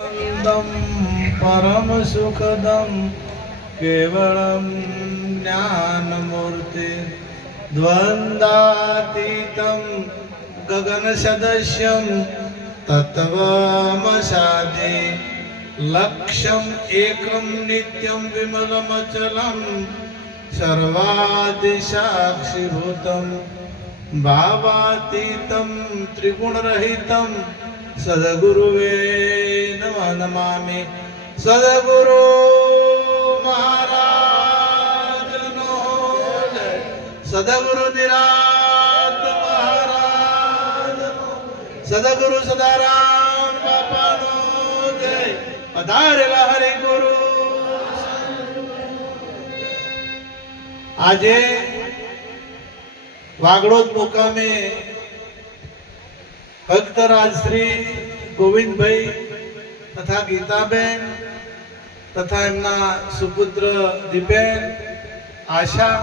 परम सुखदम केवलम ज्ञानमूर्ति द्वंद्वातीतं गगन सदस्यं तत्त्वमसादि लक्ष्यम एकम नित्यं विमलमचलं सर्वादिसाक्षिभूतं भावातीतं त्रिगुणरहितं सद्गुरुवे नमः नमामि। सद्गुरु महाराज नो जय, सद्गुरु निरात महाराज नो, सद्गुरु सदाराम बापा नो जय। पधारेला हरि गुरु। આજે વાગડોદ મુકામે ભક્તરાજ શ્રી ગોવિંદભાઈ તથા ગીતાબેન તથા એમના સુપુત્ર દીપેન, આશા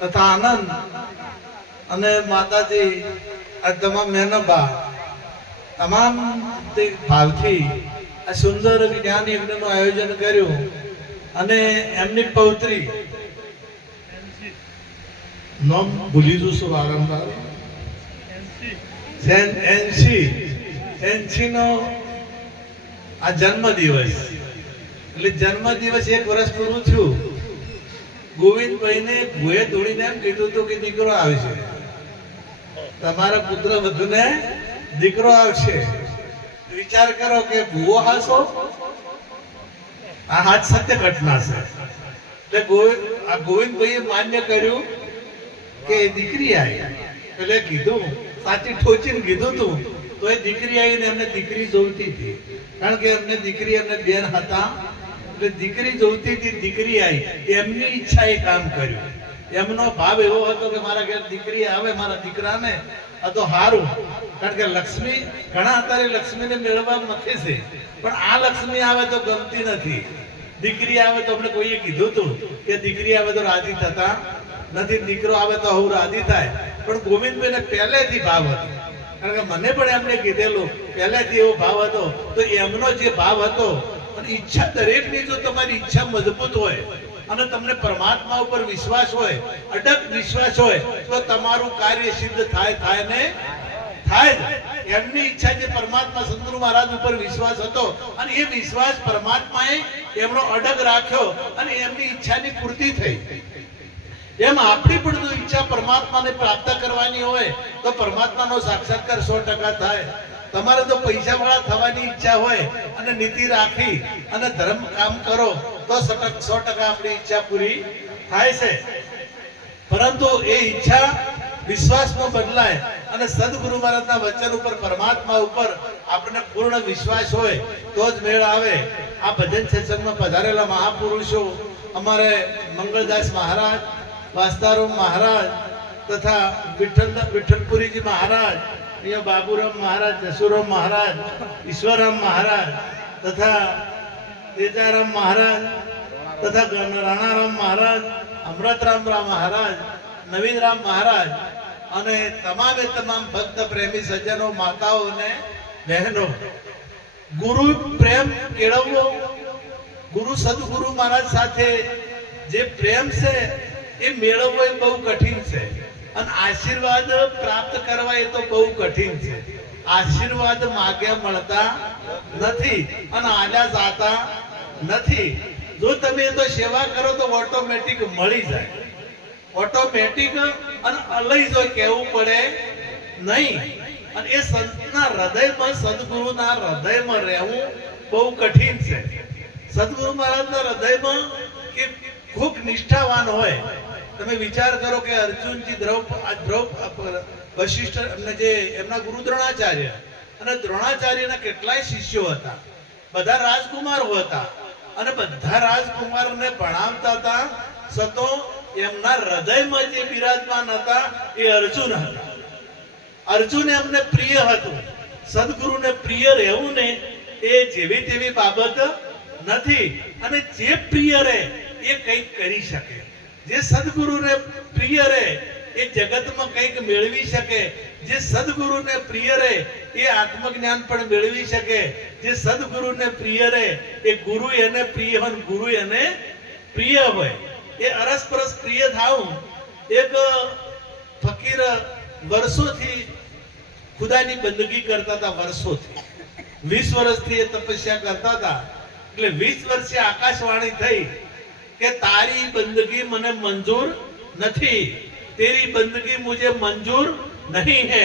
તથા આનંદ અને માતાજી આ તમામ મેનબા તમામ ભાવથી આ સુંદર જ્ઞાન યજ્ઞનું આયોજન કર્યું અને એમની પૌત્રી નામ ભૂલી જઉં છું વારંવાર, એનસી નો આ જન્મદિવસ એટલે જન્મદિવસ 1 વર્ષ પૂરું થયું. ગોવિંદભાઈને ભૂએ ધોળીને એમ કીધું હતું કે દીકરો આવશે, તમારા પુત્ર વધુને દીકરો આવશે. વિચાર કરો કે ભૂવો હાસો, આ હાથ સત્ય ઘટના છે. એટલે ગોવિંદભાઈએ માન્ય કર્યું કે દીકરી આવી. એટલે કીધું, સાચી ઠોચીને કીધું તું તો એ દીકરી આવીને એમને દીકરી જોઈતી હતી, કારણ કે એમને દીકરી એમને બેન હતા એટલે દીકરી જોઈતી હતી. દીકરી આવી, એમની ઈચ્છા એ કામ કર્યું. એમનો ભાવ એવો હતો કે મારા ઘેર દીકરી આવે, મારા દીકરાને આ તો હારું, કારણ કે લક્ષ્મી ઘણા અત્યારે લક્ષ્મીને મેળવવા મથે છે, પણ આ લક્ષ્મી આવે તો ગમતી નથી. દીકરી આવે તો આપણે કોઈએ કીધું હતું કે દીકરી આવે તો રાજી થતા નથી, દીકરો આવે તો હું રાજી થાય. પણ ગોવિંદભાઈને પહેલેથી ભાવ હતો, કારણ કે મને પણ એમને કીધેલું પહેલેથી એવો ભાવ હતો. તો એમનો જે ભાવ હતો અને ઈચ્છા, દરેકની જો તમારી ઈચ્છા મજબૂત હોય અને તમને પરમાત્મા ઉપર વિશ્વાસ હોય, અડગ વિશ્વાસ હોય, તો તમારું કાર્ય સિદ્ધ થાય ને થાય જ. એમની ઈચ્છા જે પરમાત્મા સદગુરુ મહારાજ ઉપર વિશ્વાસ હતો અને એ વિશ્વાસ પરમાત્માએ એમનો અડગ રાખ્યો અને એમની ઈચ્છાની પૂર્તિ થઈ. એમ આપણી પણ જો ઈચ્છા પરમાત્માને પ્રાપ્ત કરવાની હોય તો પરમાત્માનો સાક્ષાત્કાર 100% થાય. તમારે તો પૈસાવાળા થવાની ઈચ્છા હોય અને નીતિ રાખી અને ધર્મ કામ કરો તો 100% આપણી ઈચ્છા પૂરી થાય છે. પરંતુ એ ઈચ્છા વિશ્વાસમાં બદલાય અને સદગુરુ મહારાજના વચન ઉપર, પરમાત્મા ઉપર આપણને પૂર્ણ વિશ્વાસ હોય તો જ મેળ આવે. આ ભજન સત્સંગમાં પધારેલા મહાપુરુષો અમારે મંગળદાસ મહારાજ, વાસ્તારામ મહારાજ તથા વિઠ્ઠલપુરીજી મહારાજ, અહીંયા બાબુરામ મહારાજ, જસુરામ મહારાજ, ઈશ્વરરામ મહારાજ તથા તેજારામ મહારાજ તથા રાણારામ મહારાજ, અમૃતરામ મહારાજ, નવીનરામ મહારાજ અને તમામે તમામ ભક્ત પ્રેમી સજ્જનો, માતાઓ અને બહેનો, ગુરુ પ્રેમ કેળવવો, ગુરુ સદગુરુ મહારાજ સાથે જે પ્રેમ છે એ મેળવવો એ બહુ કઠિન છે અને આશીર્વાદ પ્રાપ્ત કરવા એ તો બહુ કઠિન છે. આશીર્વાદ માગ્યા મળતા નથી અને આલ્યા જાતા નથી. જો તમે તો સેવા કરો તો ઓટોમેટિક મળી જાય, ઓટોમેટિક અને અલય કહેવું પડે નહીં. અને એ સંતના હૃદયમાં, સદગુરુના હૃદયમાં રહેવું બહુ કઠિન છે. સદગુરુ મહારાજના હૃદયમાં કે ખૂબ નિષ્ઠાવાન હોય. તમે વિચાર કરો કે અર્જુનજી વશિષ્ઠ એમને જે એમના ગુરુ દ્રોણાચાર્ય, અને દ્રોણાચાર્યના કેટલાય શિષ્યો હતા, બધા રાજકુમારો હતા અને બધા રાજકુમારોને ભણાવતા હતા, સતો એમના હૃદયમાં જે બિરાજમાન હતા એ અર્જુન હતા. અર્જુન એમને પ્રિય હતું. સદગુરુને પ્રિય રહેવું ને એ જેવી તેવી બાબત નથી, અને જે પ્રિય રહે એ કંઈક કરી શકે. જે સદગુરુને પ્રિય રહે એ જગતમાં કંઈક મેળવી શકે. જે સદગુરુને પ્રિય રહે એ આત્મજ્ઞાન પણ મેળવી શકે. જે સદગુરુને પ્રિય રહે એ ગુરુ એને પ્રિય હોય, ગુરુ એને પ્રિય હોય. એ અરસપરસ પ્રિય થાવું. એક ફકીર વર્ષોથી ખુદાની બંદગી કરતા હતા, વર્ષોથી 20 વર્ષથી એ તપસ્યા કરતા હતા. એટલે 20 વર્ષે આકાશવાણી થઈ કે તારી બંદગી મને મંજૂર નથી, તેરી બંદગી મુझे મંજૂર નહીં હે.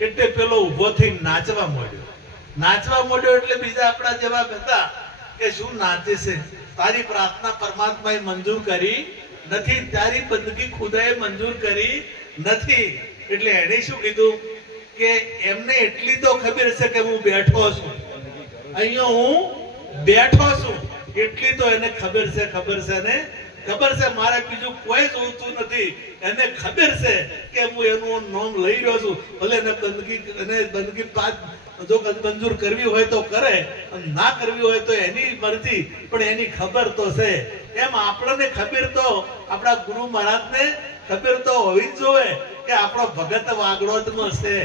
એટલે પેલો ઊભો થઈ નાચવા માંડ્યો. નાચવા માંડ્યો એટલે બીજા આપણા જેવા હતા કે શું નાચે છે, તારી પ્રાર્થના પરમાત્માએ મંજૂર કરી નથી, તારી બંદગી ખુદાએ મંજૂર કરી નથી. એટલે એણે શું કીધું કે એમને એટલી તો ખબર છે કે હું બેઠો છું, અહીંયા હું બેઠો છું, એટલી તો એને ખબર છે ને ખબર છે મારે બીજું કોઈ જોતું નથી. એને ખબર છે કે હું એનું નામ લઈ રહ્યો છું, ભલે એને બંદગી જો મંજૂર કરવી હોય તો કરે, ના કરવી હોય તો એની મરજી, પણ એની ખબર તો છે. એમ આપણને ખબર તો આપણા ગુરુ મહારાજને ખબર તો હોવી જ જોઈએ કે આપણો ભગત વાગડોદમાં છે,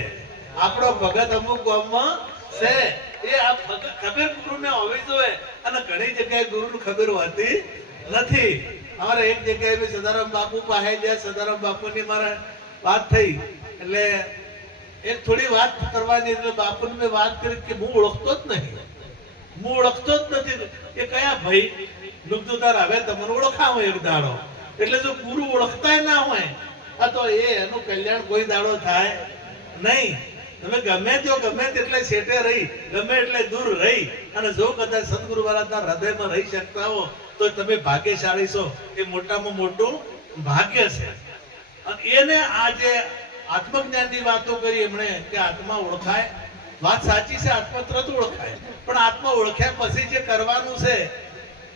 આપણો ભગત અમુક ગામમાં છે. એ આ ખબર ગુરુને હોવી જોઈએ. અને ઘણી જગ્યાએ ગુરુને ખબર હોતી નથી. અમારે એક જગ્યાએ સદારામ બાપુ પાસે જ્યાં સદારામ બાપુની મારે વાત થઈ, એટલે એક થોડી વાત કરવાની, એટલે બાપુને મેં વાત કરી કે હું ઓળખતો જ નથી. એ કયા ભાઈ નુકતું તાર હવે તમને ઓળખાવો એક દાડો. એટલે જો ગુરુ ઓળખતા ના હોય તો એનું કલ્યાણ કોઈ દાડો થાય નહીં. તમે ગમે તેટલે છેટે રહી, ગમે એટલે દૂર રહી, અને જો કદાચ સદગુરુ મહારાજના હૃદયમાં રહી શકતા હો તો તમે ભાગ્યશાળી છો. એ મોટામાં મોટું ભાગ્ય છે. અને એને આ જે આત્મજ્ઞાનની વાતો કરી એમણે કે આત્મા ઓળખાય, વાત સાચી છે, આત્મા તરત ઓળખાય. પણ આત્મા ઓળખ્યા પછી જે કરવાનું છે,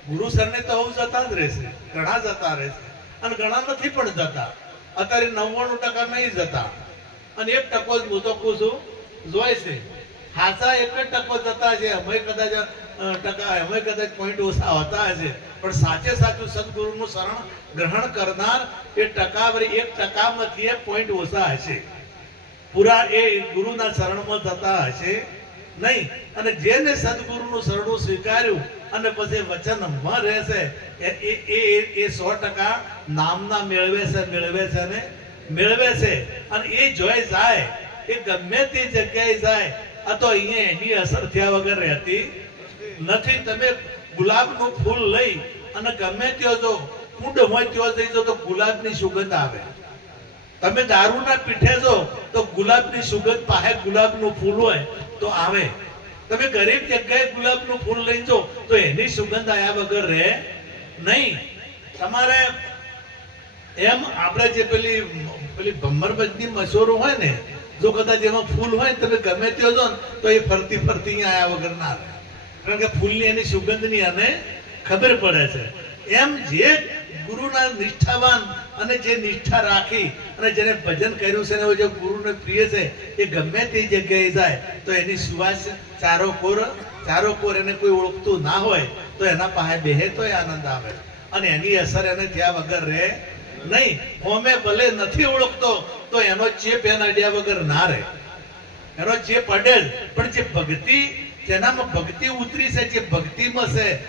ગુરુ સરને તો હું જતા જ રહેશે, ઘણા જતા રહેશે, અને ઘણા નથી પણ જતા. અત્યારે 99% નહીં જતા, અને 1% જ હું તો કહું છું જોય છે. હાચા 1% જતા છે. અમે કદાચ પોઈન્ટ ઓછા હોતા હશે, પણ સાચે સાચું સદગુરુનું શરણ ગ્રહણ કરનાર એ ટકાવારી 1%માંથી પોઈન્ટ ઓછા હશે. પૂરા એ ગુરુના શરણમાં જતા હશે નહીં. અને જેને સદગુરુનું શરણું સ્વીકાર્યું અને પછી વચનમાં રહેશે એ 100% નામના મેળવે છે. અને એ જોઈ જાય, એ ગમે તે જગ્યાએ જાય, આ તો અહીંયા એની અસર થયા વગર રહેતી નથી. તમે ગુલાબનું ફૂલ લઈ અને ગમે ત્યાં જો કુંડ હોય ત્યાં જઈ જો તો ગુલાબની સુગંધ આવે. તમે દારૂના પીઠે જો તો ગુલાબની સુગંધ પાસે ગુલાબનું ફૂલ હોય તો આવે. તમે ગરીબ જગ્યાએ ગુલાબનું ફૂલ લઈ જો તો એની સુગંધ આયા વગર રહે નહીં. તમારે એમ આપણે જે પેલી ભમરબજની મશોરો હોય ને, જો કદાચ એમાં ફૂલ હોય તમે ગમે ત્યાં જો તો એ ફરતી અહીંયા આયા વગર ના રહે, કારણ કે ફૂલની એની સુગંધની અને ખબર પડે છે. એમ જે ગુરુના નિષ્ઠાવાન અને જે નિષ્ઠા રાખી અને જેને ભજન કર્યું છે ને જે ગુરુને પ્રિય છે, એ ગમે તે જગ્યાએ જાય તો એની સુવાસ ચારો કોર એને કોઈ ઓળખતું ના હોય તો એના પાસે બેહે તો આનંદ આવે, અને એની અસર એને ત્યાં વગર રહે નહીં. હોમે ભલે નથી ઓળખતો તો એનો ચેપ એના અડ્યા વગર ના રહે, એનો ચેપ પડે જ. પણ જે ભક્તિ, જેનામાં ભક્તિ ઉતરી છે, જે ભક્તિમાં છે,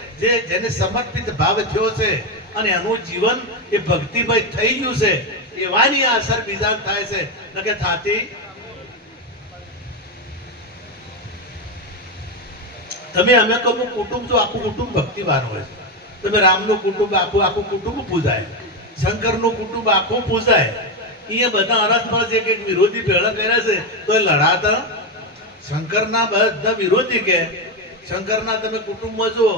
જેને સમર્પિત ભાવ થયો છે અને એનું જીવન એ ભક્તિમય થઈ ગયું છે, એવાની આ અસર બીજા થાય છે, નકે થાતી. તમે અમે કહું કુટુંબ જો આખું કુટુંબ ભક્તિવાન હોય છે. તમે રામનું કુટુંબ આખું કુટુંબ પૂજાય, શંકરનું કુટુંબ આખું પૂજાય. અહીંયા બધા અરસપરસ એક વિરોધી ભેળા કર્યા છે તો એ લડાતા શંકરના બધા વિરોધી કે શંકરના તમે કુટુંબમાં જુઓ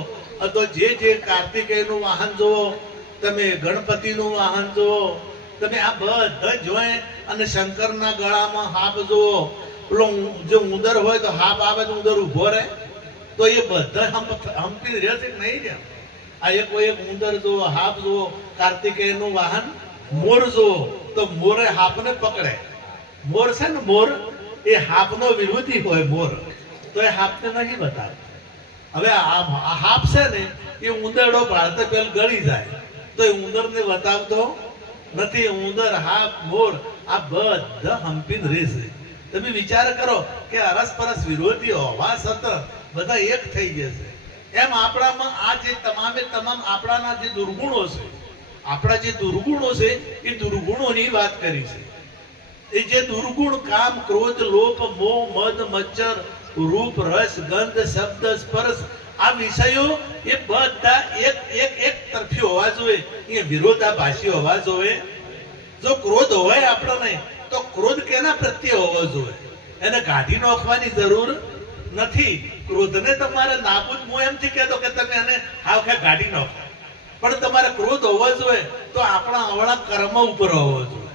તો જે કાર્તિકેયનું વાહન જુઓ, તમે ગણપતિનું વાહન જુઓ, તમે આ બધા જોઈ, અને શંકરના ગળામાં હાપ જુઓ. પેલો જો ઉંદર હોય તો હાપ આવે તો ઉંદર ઉભો રહે, તો એ બધા હંપી રહે છે નહીં રહે. આ એક ઉંદર જુઓ, હાપ જુઓ. કાર્તિકેયનું વાહન મોર જુઓ તો મોરે હાપને પકડે. મોર છે ને, મોર એ હાપનો વિરોધી હોય મોર, તો એ હાપને નહીં બતાવે. હવે આ હાપ છે ને એ ઉંદરડો ભાળતે પેલ ગળી જાય તો એ ઉંદરને બતાવતો નથી. ઉંદર, હાપ, મોર આ બધા હંપીને રહેશે. તમે વિચાર કરો કે અરસપરસ વિરોધી હોવા છતાં બધા એક થઈ જશે. એમ આપણામાં આ જે તમામે તમામ આપણાના જે દુર્ગુણો છે, આપણા જે દુર્ગુણો છે એ દુર્ગુણોની વાત કરી છે. એ જે દુર્ગુણ કામ, ક્રોધ, લોભ, મોહ, મદ, મચ્છર, રૂપ, રસ, ગંધ, શબ્દ, સ્પર્શ, આ વિષયો એ બધા એક એક એક તરફી હોવા જોઈએ, એ વિરોધાભાસી હોવા જોઈએ. જો ક્રોધ હોય આપણને તો ક્રોધ કેના પ્રત્યે હોવો જોઈએ? એને કાઢી નાખવાની જરૂર નથી. ક્રોધને તમારે નાબૂદ, હું એમ નથી કહેતો કે તમે એને હાવ કે કાઢી નાખો, પણ તમારે ક્રોધ હોવો જોઈએ તો આપણા અવળા કર્મ ઉપર હોવો જોઈએ,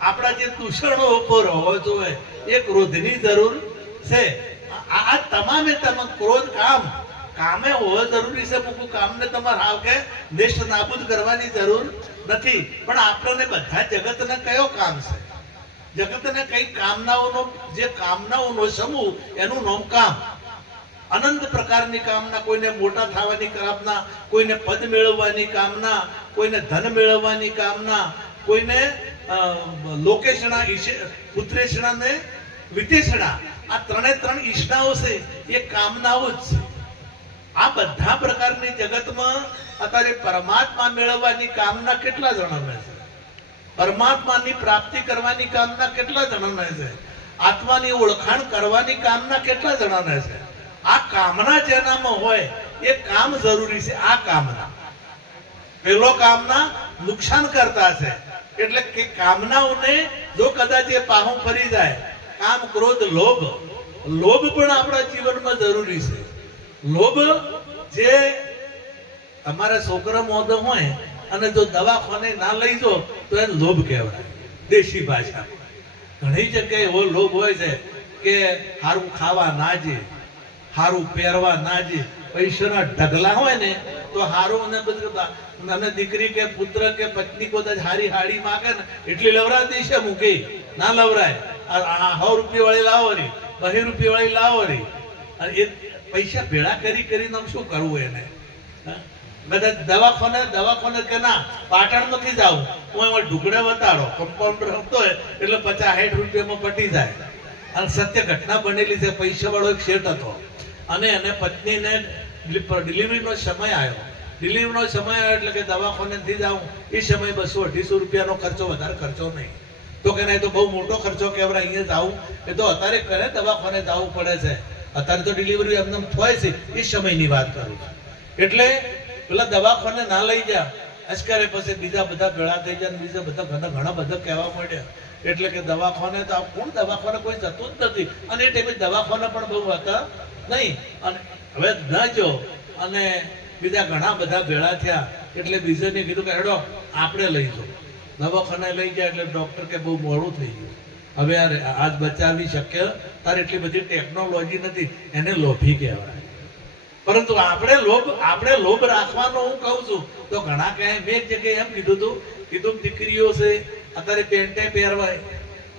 આપણા જે દૂષણો ઉપર હોવો જોઈએ. એ ક્રોધની જરૂર છે. આ તમામે તમામ ક્રોધ, કામ, કામે હોવો જરૂરી છે. મૂકું કામને તમારે હાવ કે નેષ્ટ નાબૂદ કરવાની જરૂર નથી. પણ આપણને બધા જગતને કયો કામ છે? જગતને કઈ કામનાઓનો, જે કામનાઓનો સમૂહ, એનું નામ કામ. અનંત પ્રકારની કામના, કોઈને મોટા થવાની કામના, કોઈને પદ મેળવવાની કામના, કોઈને ધન મેળવવાની કામના, કોઈને લોકેશના, પુત્રેશના ને વિદેશના, આ ત્રણે ત્રણ ઈચ્છાઓ છે એ કામનાઓ જ છે. આ બધા પ્રકારની જગતમાં અત્યારે પરમાત્મા મેળવવાની કામના કેટલા જણાને છે? પરમાત્માની પ્રાપ્તિ કરવાની કામના કેટલા જણાને છે? આત્માની ઓળખાણ કરવાની કામના કેટલા જણાને છે? આ કામના જેનામાં હોય એ કામ જરૂરી છે. આ કામના પેલો કામના નુકસાન કરતા છે. એટલે કે કામનાઓને જો કદાચ એ પાહું ફરી જાય, કામ, ક્રોધ, લોભ, લોભ પણ આપણા જીવનમાં જરૂરી છે. લોભ, જે તમારા છોકરા મોદો હોય અને જો દવાખાને ના લઈ જો તો એને લોભ કહેવાય દેશી ભાષામાં. ઘણી જગ્યાએ એવો લોભ હોય છે કે સારું ખાવા ના જે, સારું પહેરવા ના જે, પૈસાના ઢગલા હોય ને તો સારું, અને બધું અને દીકરી કે પુત્ર કે પત્ની કોઈ હારી હાડી માગે ને એટલી લવરા દેશે મૂકી ના લવરાય. 100 રૂપિયા વાળી લાવો રી, 200 રૂપિયા વાળી લાવો રી, અને એ પૈસા ભેળા કરી કરીને શું કરવું એને? બધા દવાખાને કે ના પાટણ નથી જવું, હું એમાં ઢુકડે બતાડો, કમ્પાઉન્ડર હતો એટલે 50-60 રૂપિયામાં પટી જાય. અને સત્ય ઘટના બનેલી છે. પૈસા વાળો એક શેઠ હતો અને એને પત્નીને ડિલિવરીનો સમય આવ્યો. ડિલિવરીનો સમય આવ્યો એટલે કે દવાખાને નથી જવું. એ સમય 200-250 રૂપિયાનો ખર્ચો, વધારે ખર્ચો નહીં. તો કે ના, એ તો બહુ મોટો ખર્ચો કહેવાય, અહીંયા જવું એ તો અત્યારે કરે દવાખાને જવું પડે છે. અત્યારે તો ડિલિવરી એમને થાય છે. એ સમયની વાત કરું છું. એટલે પેલા દવાખાને ના લઈ જા અસ્કરે, પછી બીજા બધા ભેળા થઈ જાય, બીજા બધા ઘણા બધા કહેવા માંડ્યા. એટલે કે દવાખાને તો કોણ, દવાખાને કોઈ જતું જ નથી. અને એ ટાઈમે દવાખાને પણ બહુ હતા નહીં. અને હવે ન જો, અને બીજા ઘણા બધા ભેળા થયા. એટલે બીજાને કીધું કે હેડો આપણે લઈ જાઓ. દવાખાને લઈ જાય એટલે ડોક્ટર કે બહુ મોડું થઈ ગયું, હવે આજ બચાવી શક્ય તારે એટલી બધી ટેકનોલોજી નથી. એને લોભી કહેવાય. પરંતુ આપણે લોભ રાખવાનો હું કહું છું તો ઘણા કહે. મેં એક જગ્યાએ એમ કીધું દીકરીઓ છે અત્યારે પેન્ટે પહેરવાય,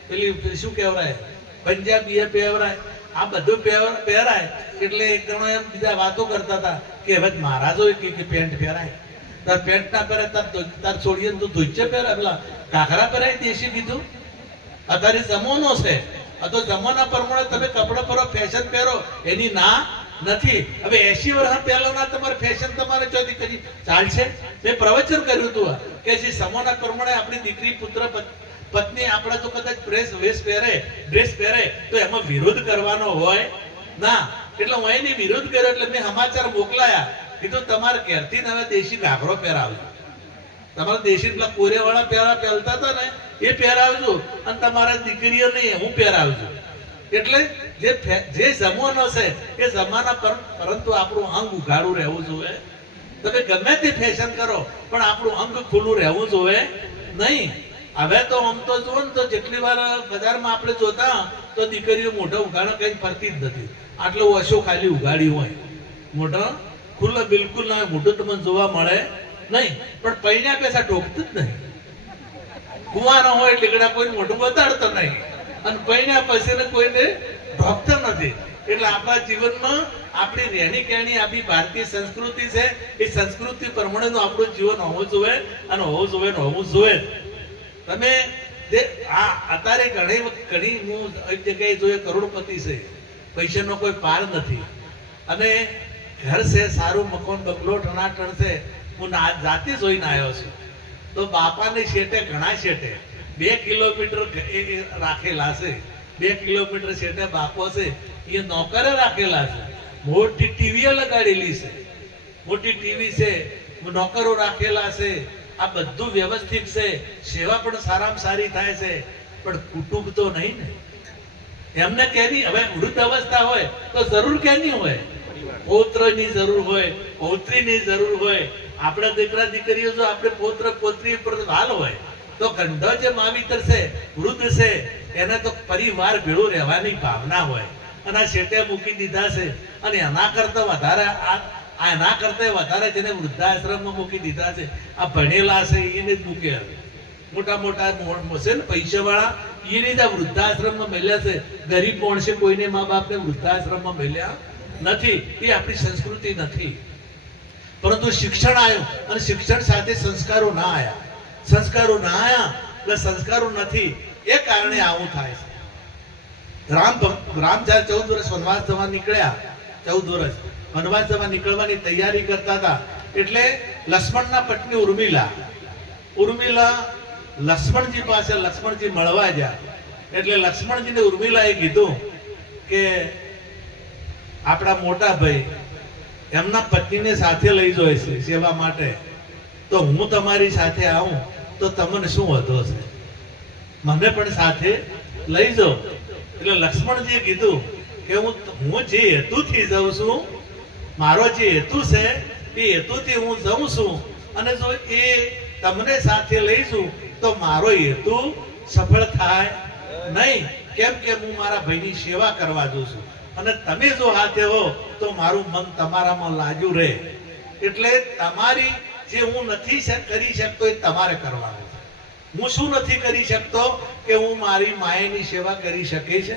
પેલી શું કહેવાય પંજાબી પહેરાય, આ બધું પહેરાય. એટલે એક જણો એમ બીજા વાતો કરતા હતા કે હવે મહારાજો કે પેન્ટ પહેરાય, તાર પેન્ટ ના પહેરે તાર છોડીએ તું ધોચે પહેરાય, પેલા કાકરા પહેરાય દેશી. કીધું અત્યારે જમાનો છે, આ તો જમાના પ્રમાણે તમે કપડા પહેરો, ફેશન પહેરો, એની ના નથી. હવે 80 વર્ષ પહેલાના તમારે ફેશન તમારે ચોથી કરી ચાલશે? મેં પ્રવચન કર્યું હતું કે જે જમાના પ્રમાણે આપણી દીકરી, પુત્ર, પત્ની આપણા તો કદાચ ડ્રેસ પહેરે તો એમાં વિરોધ કરવાનો હોય ના. એટલે હું એની વિરોધ કર્યો. એટલે મેં સમાચાર મોકલાયા, કીધું તમારે ઘેરથી હવે દેશી ઘાઘરો પહેરાવજો, તમારે દેશી પેલા કોરેવાળા પહેરતા હતા ને એ પહેરાવજો, અને તમારા દીકરીઓ નહીં હું પહેરાવજો. એટલે જે જમાનો છે એ જમાના પર, પરંતુ આપણું અંગ ઉઘાડું રહેવું જોઈએ. તમે ગમે તે ફેશન કરો પણ આપણું અંગ ખુલ્લું રહેવું જોઈએ નહીં. હવે તો આમ તો જુઓ ને તો જેટલી વાર બજારમાં આપણે જોતા તો દીકરીઓ મોઢા ઉઘાડા કઈ ફરતી જ નથી. આટલો ઓછો ખાલી ઉઘાડી હોય, મોઢા ખુલ્લા બિલકુલ ના હોય, મોઢું તમને જોવા મળે નહીં. પણ પૈણ્યા પૈસા ટોકતું જ નહીં. કુવાનો હોય ટીકડા કોઈ મોઢું બતાડતો નહીં, અને પૈણ્યા પછી કોઈને ઢોકતા નથી. એટલે આપણા જીવનમાં આપણી રહેણી કહેણી, આપણી ભારતીય સંસ્કૃતિ છે, એ સંસ્કૃતિ પ્રમાણેનું આપણું જીવન હોવું જોઈએ, અને હોવું જોઈએ. તમે અત્યારે ઘણી હું એક જગ્યાએ જોઈએ કરોડપતિ છે, પૈસાનો કોઈ પાર નથી. અને ઘર છે સારું, મકાન બંગલો ટણાટણ છે. હું જાતે જોઈને આવ્યો છું. તો બાપાની શેઠે ઘણા શેઠે 2 કિલોમીટર રાખેલા છે. 2 કિલોમીટર શેઠે બાપો છે એ નોકરે રાખેલા છે. મોટી ટીવીઓ લગાડેલી છે, મોટી ટીવી છે, નોકરો રાખેલા છે. આ બધું વ્યવસ્થિત છે, સેવા પણ સારામાં સારી થાય છે. પણ કુટુંબ તો નહીં ને. એમને કેની હવે વૃદ્ધ અવસ્થા હોય તો જરૂર કેની હોય? પૌત્રની જરૂર હોય, પૌત્રીની જરૂર હોય. આપણા દીકરા દીકરીઓ જો આપણે પૌત્ર પૌત્રી પર વાલ હોય તો ગંધો જે માવિતર છે, વૃદ્ધ છે, એને તો પરિવાર ભેળું રહેવાની ભાવના હોય. અને આ શેઠે મૂકી દીધા છે. અને એના કરતા વધારે એના કરતા વધારે જેને વૃદ્ધાશ્રમમાં મૂકી દીધા છે, આ ભણેલા છે એને જ મૂકે. મોટા મોટા છે ને પૈસા વાળા એને જ આ વૃદ્ધાશ્રમમાં મેલ્યા છે. ગરીબ માણસે કોઈને મા બાપને વૃદ્ધાશ્રમમાં મેલ્યા નથી. એ આપણી સંસ્કૃતિ નથી. પરંતુ શિક્ષણ આવ્યું અને શિક્ષણ સાથે સંસ્કારો ના આવ્યા. સંસ્કારો ના આવ્યા એટલે સંસ્કારો નથી, એ કારણે આવું થાય છે. રામ જ્યારે 14 વર્ષ વનવાસ જવા નીકળ્યા, 14 વર્ષ વનવાસ જવા નીકળવાની તૈયારી કરતા હતા એટલે લક્ષ્મણના પત્ની ઉર્મિલા લક્ષ્મણજી પાસે લક્ષ્મણજી મળવા ગયા. એટલે લક્ષ્મણજીને ઉર્મિલાએ કીધું કે આપણા મોટા ભાઈ એમના પત્નીને સાથે લઈ જાય છે સેવા માટે, તો હું તમારી સાથે આવું તો તમને શું વધો છે? મને પણ સાથે લઈ જાઓ. એટલે લક્ષ્મણજીએ કીધું કે હું જે હેતુથી જાઉં છું, મારો જે હેતુ છે એ હેતુથી હું જાઉં છું. અને જો એ તમને સાથે લઈ જાઉં તો મારો હેતુ સફળ થાય નહીં. કેમ કે હું મારા ભાઈની સેવા કરવા જાઉં છું. અને તમે જો હાથે હો તો મારું મન તમારામાં લાગ્યું રહે. એટલે તમારી જે હું નથી કરી શકતો એ તમારે કરવાનું. હું શું નથી કરી શકતો કે હું મારી માએની સેવા કરી શકીશ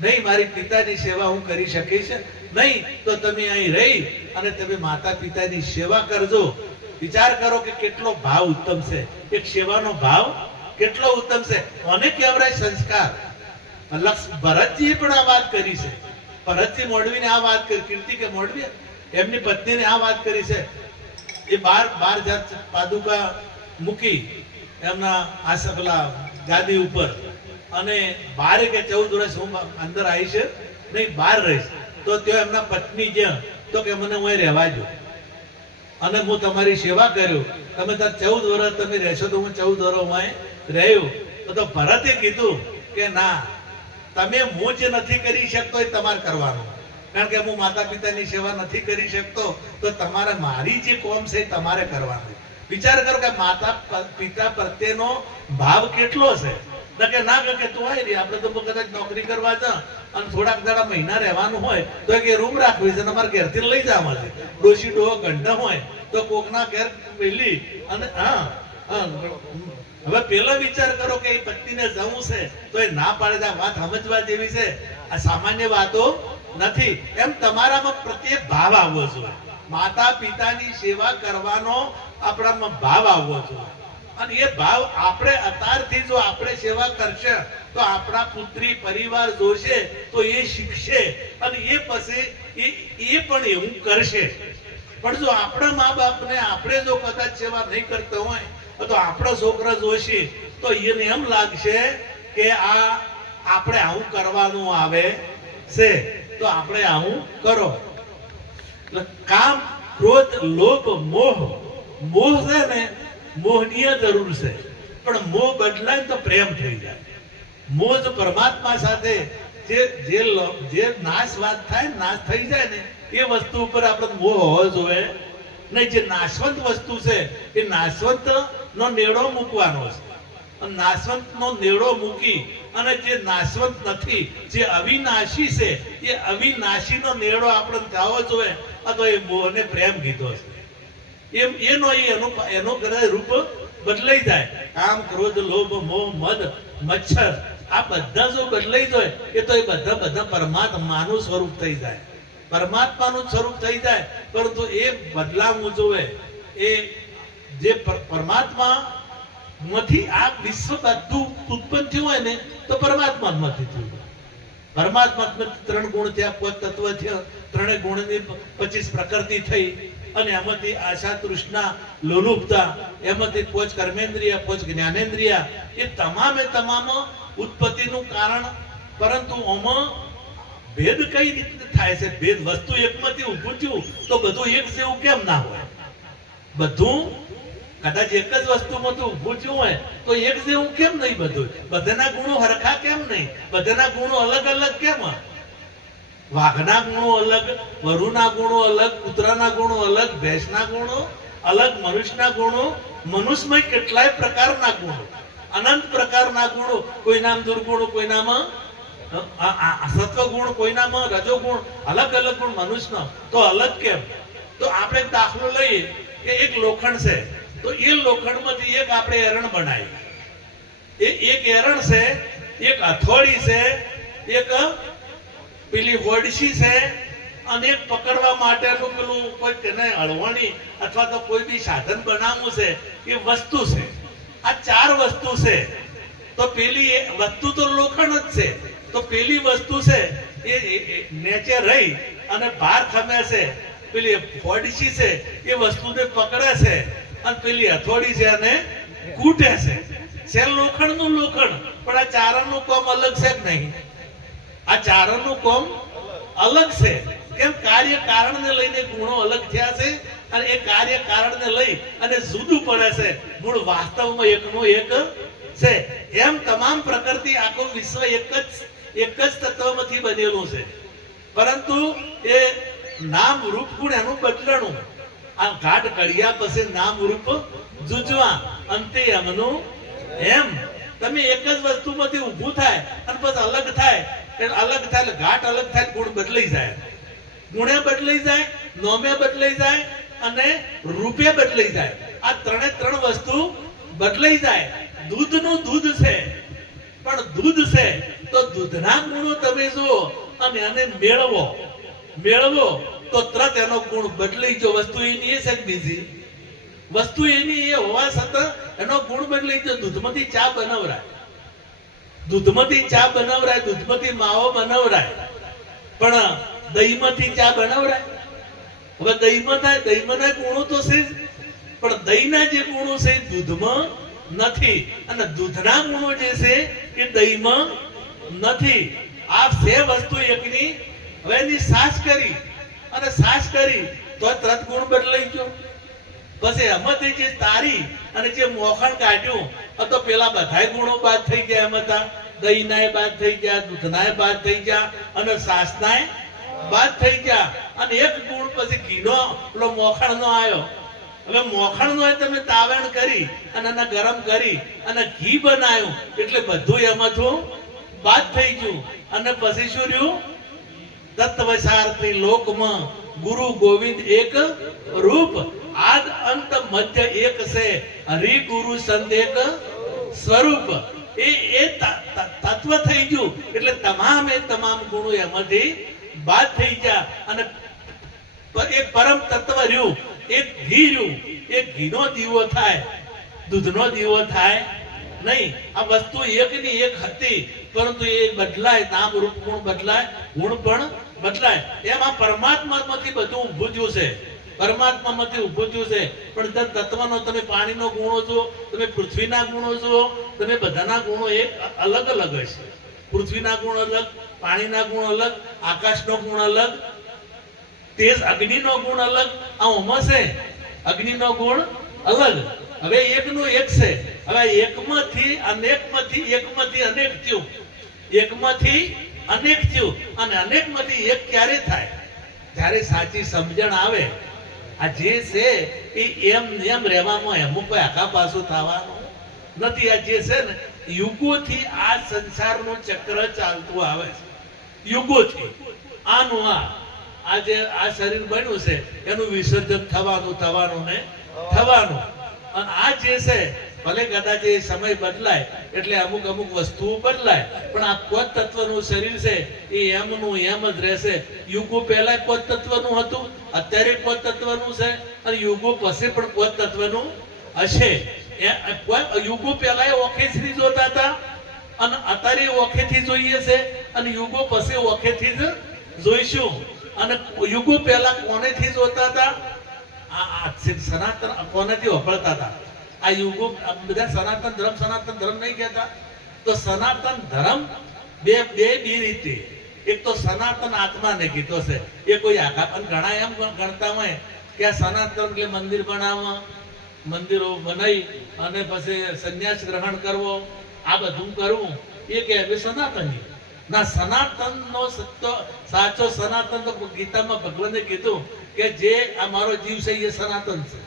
નહીં, મારી પિતાની સેવા હું કરી શકીશ નહીં. તો તમે અહીં રહી અને તમે માતા પિતાની સેવા કરજો. વિચાર કરો કે કેટલો ભાવ ઉત્તમ છે. એક સેવાનો ભાવ કેટલો ઉત્તમ છે. મને કહેવાય સંસ્કાર. ભરતજીએ પણ આ વાત કરી છે. ભરતજી મોઢવીને આ વાત કરી, કીર્તિ કે મોઢવી એમની પત્નીને આ વાત કરી છે. એ બાર પાદુકા મૂકી એમના આસકલા ગાદી ઉપર અને 12 કે 14 વર્ષ હું અંદર આવીશ નહીં, બહાર રહીશ. તો ત્યાં એમના પત્ની જ્યાં તો કે મને હું રહેવા દો અને હું તમારી સેવા કર્યું. તમે ત્યાં 14 વર્ષ તમે રહેશો તો હું 14 વર્ષ હું રહ્યો. તો ભરતે કીધું કે ના, તમે હું જે નથી કરી શકતો એ તમારે કરવાનું. કારણ કે હું માતા પિતાની સેવા નથી કરી શકતો તો તમારે મારી જે કોમ છે એ તમારે કરવાનું. વિચાર કરો કે માતા પિતા પ્રત્યેનો ભાવ કેટલો છે. કે ના કે તું આવી રહી, આપણે તો કદાચ નોકરી કરવા જા અને થોડાક દાડા મહિના રહેવાનું હોય તો કે રૂમ રાખવી છે અને અમારે ઘેરથી લઈ જવા છે. ડોશી ડોહો ગંઢા હોય તો કોકના ઘેર પેલી અને હવે પેલો વિચાર કરો કે એ પત્નીને જવું છે તો એ ના પાડે. આ વાત સમજવા જેવી છે. આ સામાન્ય વાતો નથી. એમ તમારામાં પ્રત્યેક ભાવ આવવો જોઈએ. માતા પિતાની સેવા કરવાનો આપણામાં ભાવ આવવો જોઈએ. અને એ ભાવ આપણે અત્યારથી જો આપણે સેવા કરશે તો આપણા પુત્રી પરિવાર જોશે તો એ શીખશે અને એ પછી એ પણ એવું કરશે. પણ જો આપણા મા બાપને આપણે જો કદાચ સેવા નહીં કરતા હોય તો આપણા છોકરા જોશે તો એને એમ લાગશે કે આ આપણે આવું કરવાનું આવે છે તો આપણે આવું કરો. કામ, ક્રોધ, લોભ, મોહ. મોહ છે ને, મોહની જરૂર છે. પણ મોહ બદલાય તો પ્રેમ થઈ જાય. મોહ જો પરમાત્મા સાથે જે નાશવાદ થાય, નાશ થઈ જાય ને એ વસ્તુ ઉપર આપણે મોહ હોવો જોઈએ નહીં. જે નાશવંત વસ્તુ છે એ નાશવંત નો નેડો મૂકવાનો છે. નાશવંત નો નેડો મૂકી અને જે નાશવંત નથી, જે અવિનાશી છે એ અવિનાશી નો નેડો આપણે થવો જોઈએ. તો એ મોહને પ્રેમ કીધો છે. એનો રૂપ બદલાઈ જાય. કામ, ક્રોધ, લોભ, મોહ, મદ, મચ્છર આ બધા જો બદલાઈ જાય એ તો એ બધા પરમાત્માનું સ્વરૂપ થઈ જાય. પરમાત્માનું સ્વરૂપ થઈ જાય. પરંતુ એ બદલાવવું જોઈએ. એ જે પરમાત્મા માંથી આ વિશ્વ બધું ઉત્પન્ન થયું હોય ને તો પરમાત્મા માંથી થયું. પરમાત્મા 3 ગુણ થયા, 5 તત્વ થયા, ત્રણે ગુણની 25 પ્રકૃતિ થઈ અને એમાંથી આશા તૃષ્ણા લોલુપતા, એમાંથી પોચ કર્મેન્દ્રિય, પોચ જ્ઞાનેન્દ્રિય, એ તમામ ઉત્પત્તિનું કારણ. પરંતુ આમાં ભેદ કઈ રીતે થાય છે? ભેદ વસ્તુ એકમાંથી ઊભું થયું તો બધું એક જેવું કેમ ના હોય? બધું કદાચ એક જ વસ્તુમાંથી ઊભું થયું હોય તો એક જેવું કેમ નહીં? બધું બધાના ગુણો હરખા કેમ નહીં? બધાના ગુણો અલગ અલગ કેમ? વાઘના ગુણો અલગ, વરુના ગુણો અલગ, કૂતરાના ગુણો અલગ, ભેંસના ગુણો અલગ, મનુષ્યના ગુણો, મનુષ્યમાં કેટલાય પ્રકારના ગુણો, અનંત પ્રકારના ગુણો. કોઈનામાં દુર્ગુણ, કોઈનામાં સત્વગુણ, કોઈનામાં રજોગુણ, અલગ અલગ ગુણ મનુષ્યનો. તો અલગ કેમ? તો આપણે દાખલો લઈએ કે એક લોખંડ છે, તો એ લોખંડમાંથી એક આપણે એરણ બનાવી. એ એક એરણ છે, એક હથોડી છે, એક પેલી વડશી છે, અને એક પકડવા માટેનું પેલું કોઈ તેને હળવણી અથવા તો કોઈ બી સાધન બનાવવું છે, એ વસ્તુ છે. આ 4 વસ્તુ છે. તો પેલી વસ્તુ તો લોખંડ જ છે. તો પેલી વસ્તુ છે એ નીચે રહી અને ભાર ખમે છે. પેલી વડશી છે એ વસ્તુને પકડે છે, અને પેલી હથોડી છે અને કૂટે છે. લોખંડનું લોખંડ. પણ આ ચારણનું કામ અલગ છે કે નહીં? આ ચારણનું કામ અલગ છે. કેમ? કાર્ય કારણને લઈને ગુણો અલગ થયા છે, અને એ કાર્ય કારણને લઈ અને જુદું પડે છે. મૂળ વાસ્તવમાં એકનું એક છે. એમ તમામ પ્રકૃતિ, આખું વિશ્વ એક જ તત્વમાંથી બનેલું છે. પરંતુ એ નામ રૂપ ગુણ એનું બદલણું. આ ઘાટ કડિયા પછી નામ રૂપ જુજવા, અંતે એમનું એમ. તમે એક જ વસ્તુમાંથી ઊભું થાય અને પછી અલગ થાય, અલગ થાય એટલે ઘાટ અલગ થાય, ગુણ બદલાઈ જાય, ગુણે બદલાઈ જાય, નોમે બદલાઈ જાય, અને રૂપે બદલાઈ જાય. આ ત્રણ વસ્તુ બદલાઈ જાય. દૂધનું દૂધ છે, પણ દૂધ છે તો દૂધના ગુણો તમે જુઓ અને એને મેળવો તો તરત એનો ગુણ બદલાઈ ગયો. વસ્તુ એની છે કે બીજી વસ્તુ એની એ હોવા છતાં એનો ગુણ બદલાઈ ગયો. દૂધમાંથી ચા બનાવરાય, દૂધમાંથી માવો બનાવરાય, પણ દહીંમાંથી ચા બનાવરાય? હવે દહીંમાં થાય, દહીંમાંના ગુણો તો છે જ, પણ દહીંના જે ગુણો છે એ દૂધમાં નથી, અને દૂધના ગુણો જે છે એ દહીંમાં નથી. આ છે વસ્તુ એકની. હવે એની સાસ કરી અને સાસ કરી તો તરત ગુણ બદલાઈ ગયો. પછી એમાંથી જે તારી અને જે મોખણ કાઢ્યું તો પેલા બધાય ગુણો બાદ થઈ ગયા. એમ હતા દહીંનાય બાદ થઈ ગયા, દૂધનાય બાદ થઈ ગયા, અને સાસનાય બાદ થઈ ગયા. અને એક ગુણ પછી ઘીનો પેલો મોખણનો આવ્યો. હવે મોખણનો તમે તાવણ કરી અને એને ગરમ કરી અને ઘી બનાવ્યું, એટલે બધું એમાંથી બાદ થઈ ગયું. અને પછી શું રહ્યું? તત્વસારથી લોકમાં ગુરુ ગોવિંદ એક રૂપ, આદ અંત મધ્ય એક છે, હરિ ગુરુ સંત એક સ્વરૂપ. એ તત્વ થઈ ગયું. એટલે તમામ ગુણો એમાંથી બાદ થઈ ગયા, અને એક પરમ તત્વ રહ્યું, એક ઘી રહ્યું. એક ઘીનો દીવો થાય, દૂધનો દીવો થાય નહીં. આ વસ્તુ એકની એક હતી, પરંતુ એ બદલાય. નામ રૂપ ગુણ બદલાય, ગુણ પણ બદલાય. એમાં પરમાત્મામાંથી બધું ઊભું થયું છે. પરમાત્મામાંથી ઊભું થયું છે. પણ તત્વનો તમે પાણીનો ગુણો જુઓ, તમે પૃથ્વીના ગુણો જુઓ, તમે બધાના ગુણો એક અલગ હશે. પૃથ્વીના ગુણ અલગ, પાણીના ગુણ અલગ, આકાશનો ગુણ અલગ, તેજ અગ્નિનો ગુણ અલગ. આ ઓમાં છે અગ્નિનો ગુણ અલગ. હવે એકનું એક છે. હવે એકમાંથી અનેક થયું. એકમાંથી અનેક થયું, અને અનેકમાંથી એક ક્યારે થાય? જ્યારે સાચી સમજણ આવે. આ જે છે એ એમ રહેવામાં એમાં કોઈ આખા પાછું થવાનું નથી. આ જે છે ને, યુગોથી આ સંસારનું ચક્ર ચાલતું આવે છે. યુગોથી આનું આ જે આ શરીર બન્યું છે એનું વિસર્જન થવાનું ને થવાનું. અને આ જે છે ભલે કદાચ એ સમય બદલાય એટલે અમુક વસ્તુઓ બદલાય, પણ આ પોત તત્વનું શરીર છે એ એમનું એમ જ રહેશે. યુગો પહેલા પોત તત્વનું હતું, અત્યારે પોત તત્વનું છે, અને યુગો પછી પણ પોત તત્વનું હશે. યુગો પહેલા એ ઓખેથી જોતા હતા, અને અત્યારે ઓખેથી જોઈએ છે, અને યુગો પછી ઓખેથી જ જોઈશું. અને યુગો પહેલા કોનેથી જોતા હતા? આ સનાતન કોનેથી વપરાતા હતા? આ યુગો બધા સનાતન ધર્મ નહીં કહેતા. તો સનાતન ધર્મ બે રીતે, એક તો સનાતન આત્માને કીધો છે, એ કોઈ આખા. અને ઘણા એમ ગણતા હોય કે આ સનાતન એટલે મંદિર બનાવવા, મંદિરો બનાવી અને પછી સંન્યાસ ગ્રહણ કરવો, આ બધું કરવું, એ કહેવાય સનાતની. ના, સનાતનનો સાચો સનાતન તો ગીતામાં ભગવાને કીધું કે જે આ મારો જીવ છે એ સનાતન છે,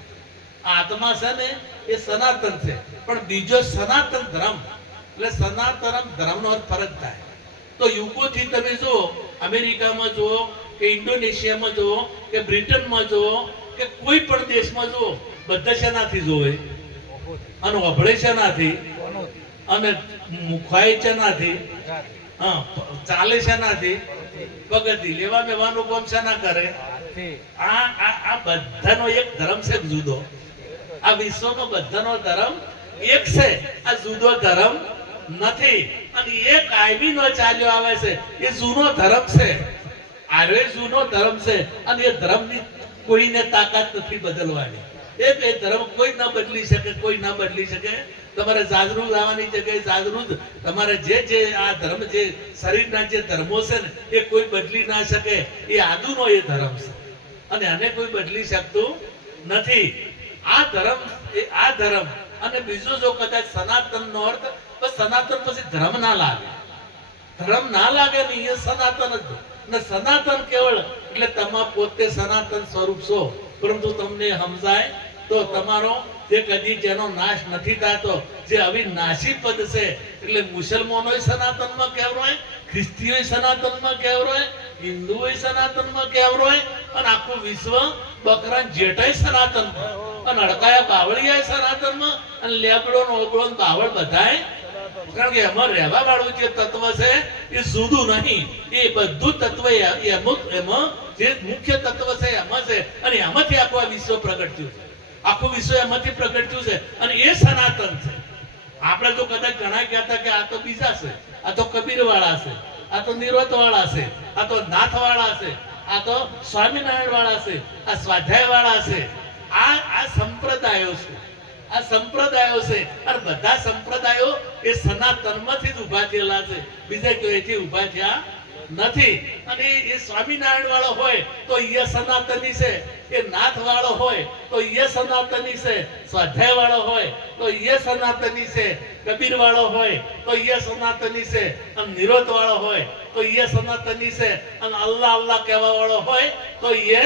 આત્મા છે ને એ સનાતન છે. પણ બીજો સનાતન ધર્મ એટલે સનાતન ધર્મનો ફરક થાય. તો યુગોથી તમે જુઓ, અમેરિકામાં જુઓ કે ઇન્ડોનેશિયામાં જુઓ કે બ્રિટનમાં જુઓ કે કોઈ પણ દેશમાં જુઓ, બધા શેનાથી જોવે અને વભળે શેનાથી અને મુખાય શેનાથી, હા, ચાલે શેનાથી, પગથી લેવા મેવાનું કામ શેના કરે? આ બધાનો એક ધર્મ છે જુદો. આ વિશ્વનો બધાનો ધર્મ એક છે, આ જુદો ધર્મ નથી. અને એ કાયમી નો ચાલ્યો આવે છે, એ જૂનો ધર્મ છે. આરે જૂનો ધર્મ છે અને એ ધર્મની કોઈને તાકાત નથી બદલવાની. એ ધર્મ કોઈ ન બદલી શકે, કોઈ ન બદલી શકે. તમારે જાગૃત આવવાની જગ્યાએ જાગૃત, તમારે જે આ ધર્મ, જે શરીરના જે ધર્મો છે ને, એ કોઈ બદલી ના શકે. એ આદુનો એ ધર્મ છે અને આને કોઈ બદલી શકતું નથી. આ ધર્મ અને બીજો જો કદાચ સનાતન નો અર્થ, તો સનાતન પછી ધર્મ ના લાગે, ધર્મ ના લાગે ને એ સનાતન જ. ને સનાતન કેવળ એટલે તમે પોતે સનાતન સ્વરૂપ છો, પરંતુ તમને સમજાય તો તમારો જે કદી જેનો નાશ નથી થતો, જે અવિનાશી પદ છે. એટલે મુસલમાનો સનાતનમાં કહેવાય, ખ્રિસ્તીઓ સનાતનમાં કહેવાય, હિન્દુઓ સનાતનમાં કહેવાય, અને આખું વિશ્વ બકરા જેઠાય સનાતનમાં, અને અડકાયા બાવળિયા સનાતનમાં, અને લેબડો નો ઓગળો બાવળ બધાય. કારણ કે એમાં રહેવા વાળું જે તત્વ છે એ જુદું નહીં, એ બધું તત્વ એમાં જે મુખ્ય તત્વ છે એમાં છે, અને એમાંથી આખું આ વિશ્વ પ્રગટ થયું છે. આખું વિશ્વ એમાંથી પ્રગટ થયું છે અને એ સનાતન છે. આપણે તો કદાચ ઘણા કહેતા કે આ તો બીજા છે, આ તો કબીર વાળા છે, આ તો નિરોધ વાળા છે, આ તો નાથ વાળા છે, આ તો સ્વામિનારાયણ વાળા છે, આ સ્વાધ્યાય વાળા છે. આ સંપ્રદાયો છે, આ સંપ્રદાયો છે. અને બધા સંપ્રદાયો એ સનાતનમાંથી જ ઉભા થયેલા છે, બીજા કોઈથી ઉભા થયા નથી. અને એ સ્વામિનારાયણ વાળો હોય તો એ સનાતની છે, એ નાથ વાળો હોય તો એ સનાતની છે, સ્વાધ્યાય વાળો હોય તો એ સનાતની છે, કબીર વાળો હોય તો એ સનાતની છે, અને નિરોધ વાળો હોય તો એ સનાતની છે, અને અલ્લાહ અલ્લાહ કહેવા વાળો હોય તો એ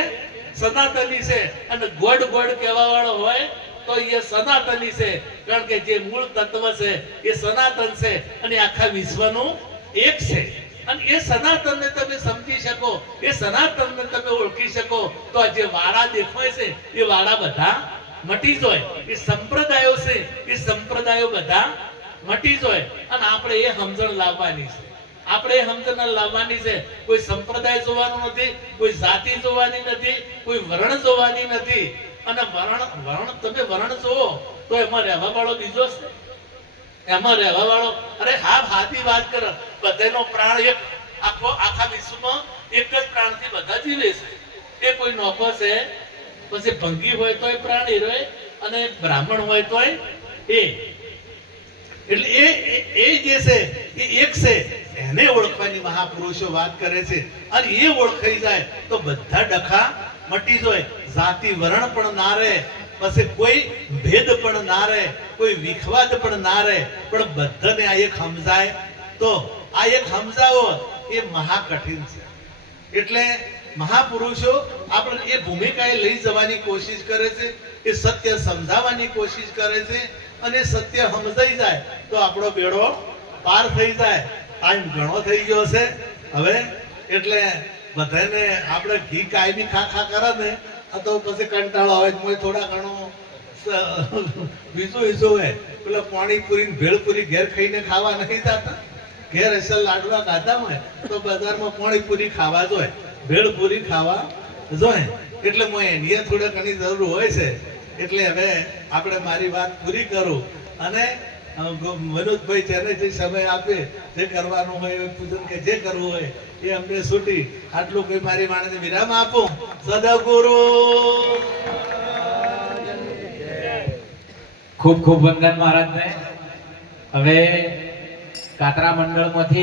સનાતની છે, અને ગોડ કહેવા વાળો હોય તો એ સનાતની છે. કારણ કે જે મૂળ તત્વ છે એ સનાતન છે અને આખા વિશ્વનું એક છે. અને એ સનાતનને તમે સમજી શકો, એ સનાતનને તમે ઓળખી શકો, તો આ જે વાળા દેખાય છે એ વાળા બધા મટી જાય. એ સંપ્રદાયો છે, એ સંપ્રદાયો બધા મટી જાય. અને આપણે એ સમજણ લાવવાની છે, આપણે એ સમજણ લાવવાની છે. કોઈ સંપ્રદાય જોવાનું નથી, કોઈ જાતિ જોવાની નથી, કોઈ વર્ણ જોવાની નથી. અને તમે વર્ણ જોવો તો એમાં રહેવા વાળો બીજો છે, એમાં રહેવા વાળો. અરે હા, હાથી વાત કર, બધાનો પ્રાણ એક, આખા વિશ્વમાં એક જ પ્રાણથી બધા જીવે છે. એ કોઈ નોખો છે, પછી ભંગી હોય તોય પ્રાણી રહે, અને બ્રાહ્મણ હોય તોય એ. એટલે એ જે છે એ એક છે. એને ઓળખવાની મહાપુરુષો વાત કરે છે. અને એ ઓળખાઈ જાય તો બધા ડખા મટી જાય. જાતિ વર્ણ પણ ના રહે, પછી કોઈ ભેદ પણ ના રહે, કોઈ વિખવાદ પણ ના રહે, પણ બધાને આ એક સમજાય. તો આ એક સમજાવો એ મહા કઠિન છે. એટલે મહાપુરુષો આપણે એ ભૂમિકાએ લઈ જવાની કોશિશ કરે છે, એ સત્ય સમજાવવાની કોશિશ કરે છે. અને સત્ય સમજાઈ જાય તો આપણો બેડો પાર થઈ જાય. ટાઈમ ઘણો થઈ ગયો છે હવે, એટલે બધાને આપણે ઘી કાયમી ખા કરે ને તો પછી કંટાળો આવે. થોડા ઘણો બીજું હોય, પેલા પાણીપુરી ભેળપુરી ઘેર ખાઈને ખાવા નથી જતા. ઘેર અસલ લાડવા ખાધા હોય તો બજારમાં પાણીપુરી ખાવા જોઈએ, ભેળપુરી ખાવા જોઈએ. એટલે એની થોડા ઘણી જરૂર હોય છે. એટલે હવે આપણે મારી વાત પૂરી કરું. અને મનોજભાઈ જેને જે સમય આપે જે કરવાનું હોય એ પૂજન કે જે કરવું હોય એ અમને છૂટી આટલું કોઈ મારી વાણીને વિરામ આપું. સદગુરુ ખૂબ ખૂબ વંદન મહારાજને. હવે કાતરા મંડળમાંથી